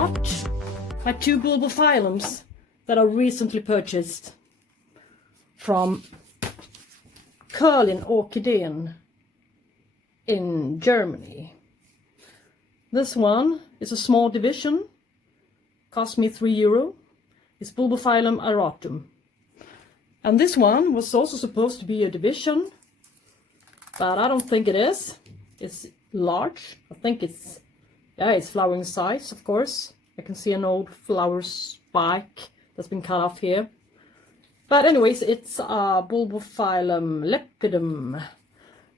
repot my 2 bulbophyllums that I recently purchased from Currlin Orchideen in Germany. This one is a small division, cost me €3. It's Bulbophyllum Auratum. And this one was also supposed to be a division, but I don't think it is. It's large. I think it's, yeah, it's flowering size, of course. I can see an old flower spike that's been cut off here. But anyways, it's Bulbophyllum Lepidum.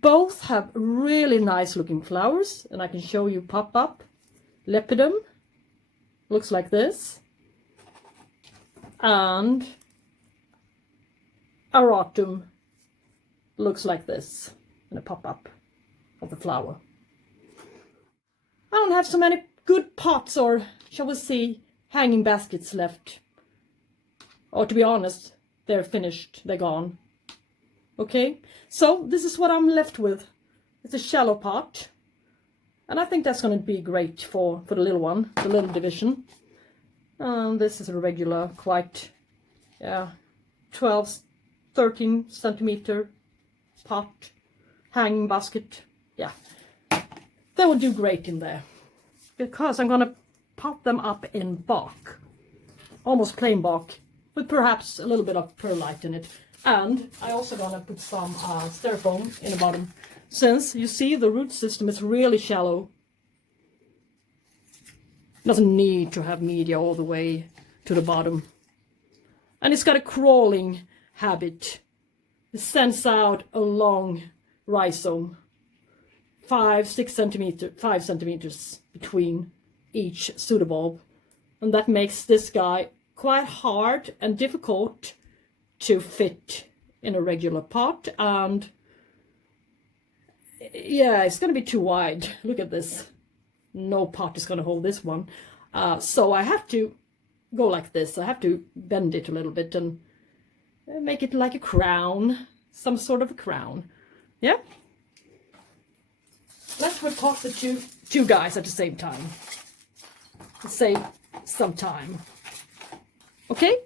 Both have really nice looking flowers, and I can show you pop up. Lepidum looks like this, and Auratum looks like this in a pop up of the flower. I don't have so many good pots, or shall we say hanging baskets left, or to be honest, they're finished, they're gone. Okay, so this is what I'm left with. It's a shallow pot, and I think that's going to be great for the little one, the little division. This is a regular, quite, yeah, 12, 13 centimeter pot, hanging basket. Yeah, that would do great in there, because I'm going to pot them up in bark, almost plain bark, with perhaps a little bit of perlite in it. And I also gonna put some styrofoam in the bottom, since you see the root system is really shallow. It doesn't need to have media all the way to the bottom. And it's got a crawling habit. It sends out a long rhizome, 5 centimeters between each pseudobulb. And that makes this guy quite hard and difficult to fit in a regular pot, and yeah, it's going to be too wide. Look at this. No pot is going to hold this one. So I have to go like this. I have to bend it a little bit and make it like a crown, some sort of a crown. Yeah. Let's repot the two guys at the same time. Save some time. Okay.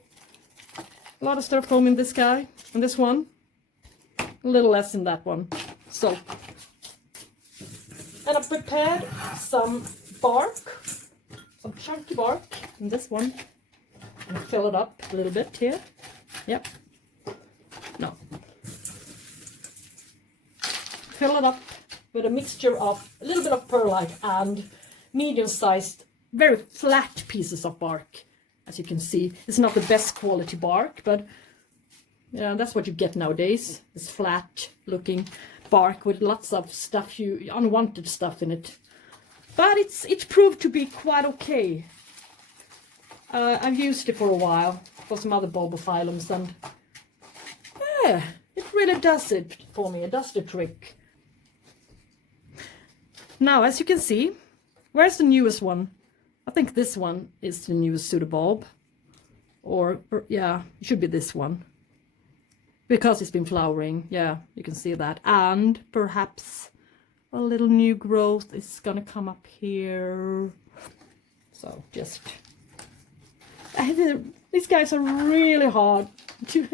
A lot of styrofoam in this guy, and this one, a little less in that one. So, and I prepared some bark, some chunky bark in this one, and fill it up a little bit here. Yep. No. Fill it up with a mixture of a little bit of perlite and medium-sized, very flat pieces of bark. As you can see, it's not the best quality bark, but yeah, that's what you get nowadays. This flat looking bark with lots of stuff, unwanted stuff in it. But it proved to be quite okay. I've used it for a while for some other bulbophyllums, and yeah, it really does it for me. It does the trick. Now, as you can see, where's the newest one? I think this one is the newest pseudobulb, or yeah, it should be this one, because it's been flowering. Yeah, you can see that, and perhaps a little new growth is gonna come up here. So just these guys are really hard to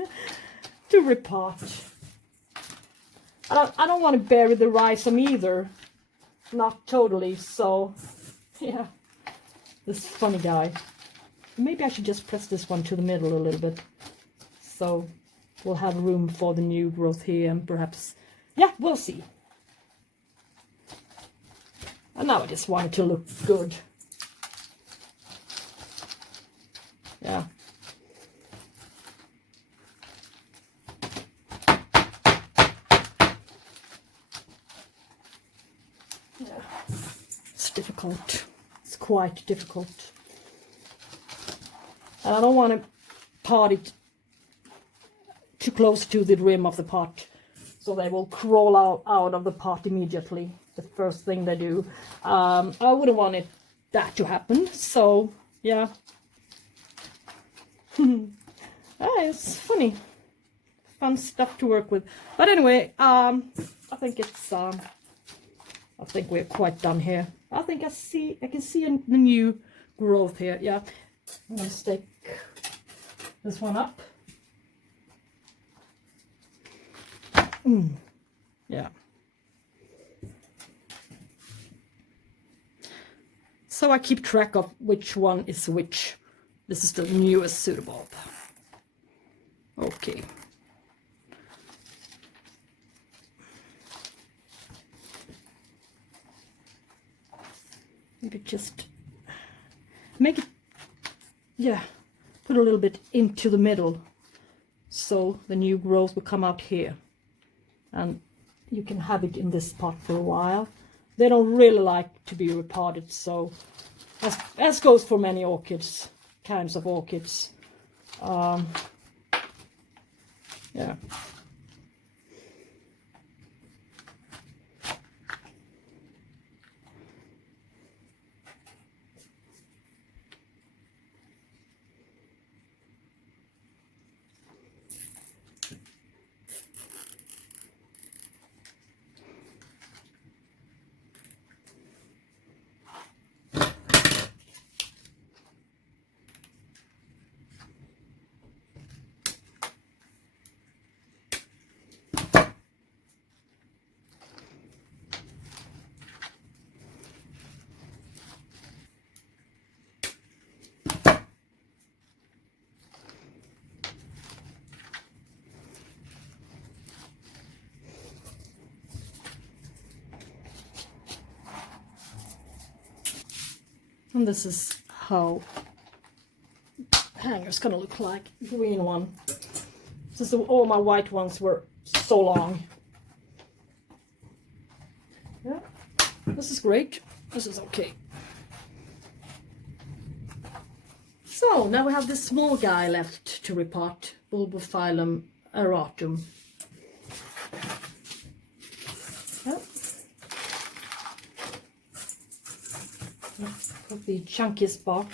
repot. I don't want to bury the rhizome either, not totally. So yeah. This funny guy. Maybe I should just press this one to the middle a little bit, so we'll have room for the new growth here, and perhaps, yeah, we'll see. And now I just want it to look good. Yeah. Yeah. It's difficult. Quite difficult, and I don't want to pot it too close to the rim of the pot, so they will crawl out of the pot immediately, the first thing they do. I wouldn't want that to happen, so yeah. It's funny, fun stuff to work with. But anyway, I think we're quite done here. I think I can see the new growth here. Yeah, I'm gonna stick this one up. Yeah. So I keep track of which one is which. This is the newest pseudobulb. Okay. Maybe just make it, yeah, put a little bit into the middle so the new growth will come out here. And you can have it in this pot for a while. They don't really like to be repotted, so as goes for many orchids, kinds of orchids. Yeah. And this is how hanger's gonna look like. Green one. Since all my white ones were so long. Yeah, this is great. This is okay. So now we have this small guy left to repot, Bulbophyllum Auratum. Yeah. Put the chunkiest bark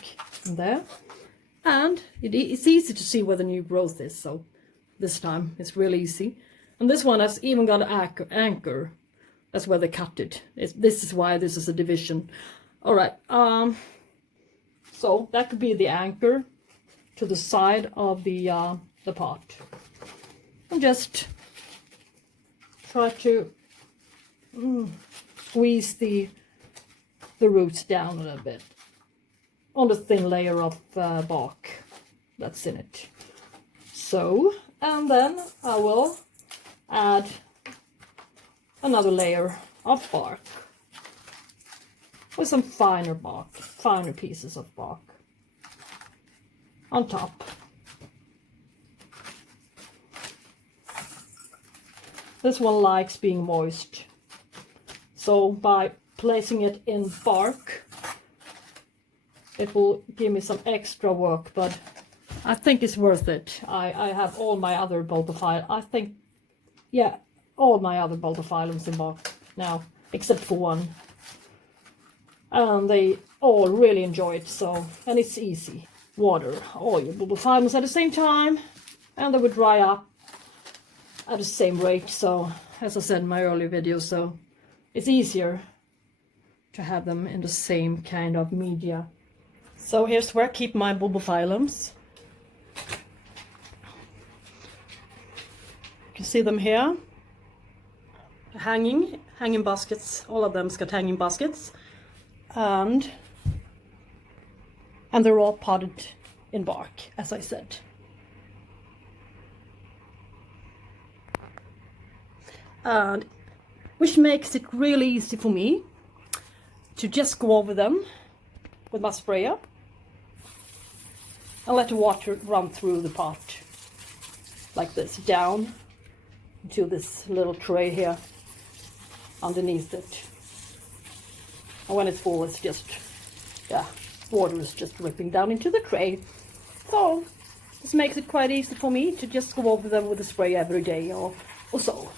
in there, and it's easy to see where the new growth is, so this time it's really easy. And this one has even got an anchor. That's where they cut it. This is why this is a division. All right, so that could be the anchor to the side of the pot, and just try to squeeze the roots down a little bit on the thin layer of bark that's in it. So, and then I will add another layer of bark with some finer bark, finer pieces of bark on top. This one likes being moist, so by placing it in bark, it will give me some extra work, but I think it's worth it. I have all my other bulbophyllums. I think, yeah, all my other bulbophyllums in bark now, except for one. And they all really enjoy it, so, and it's easy. Water all your bulbophyllums at the same time, and they would dry up at the same rate, so, as I said in my earlier video, so it's easier to have them in the same kind of media. So here's where I keep my bulbophyllums. You can see them here, hanging baskets. All of them's got hanging baskets, and they're all potted in bark, as I said. And which makes it really easy for me to just go over them with my sprayer and let the water run through the pot like this, down into this little tray here underneath it. And when it's full, it's just, yeah, water is just dripping down into the tray. So this makes it quite easy for me to just go over them with a spray every day or so.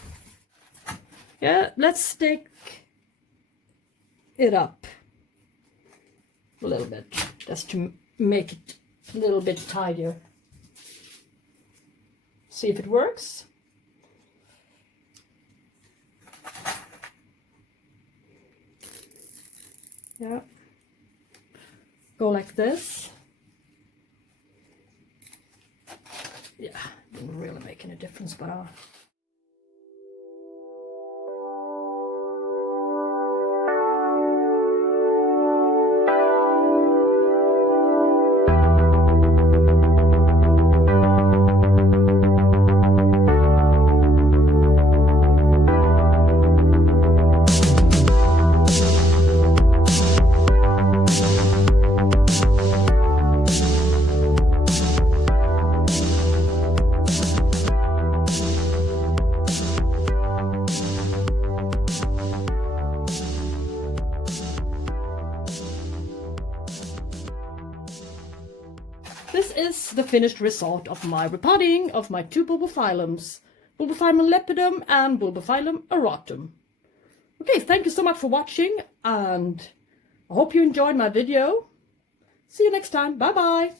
Yeah, let's stick it up a little bit just to make it a little bit tidier. See if it works. Yeah. go like this. Yeah, didn't really make any difference, but this is the finished result of my repotting of my 2 bulbophyllums, Bulbophyllum Lepidum and Bulbophyllum Auratum. Okay, thank you so much for watching, and I hope you enjoyed my video. See you next time. Bye bye.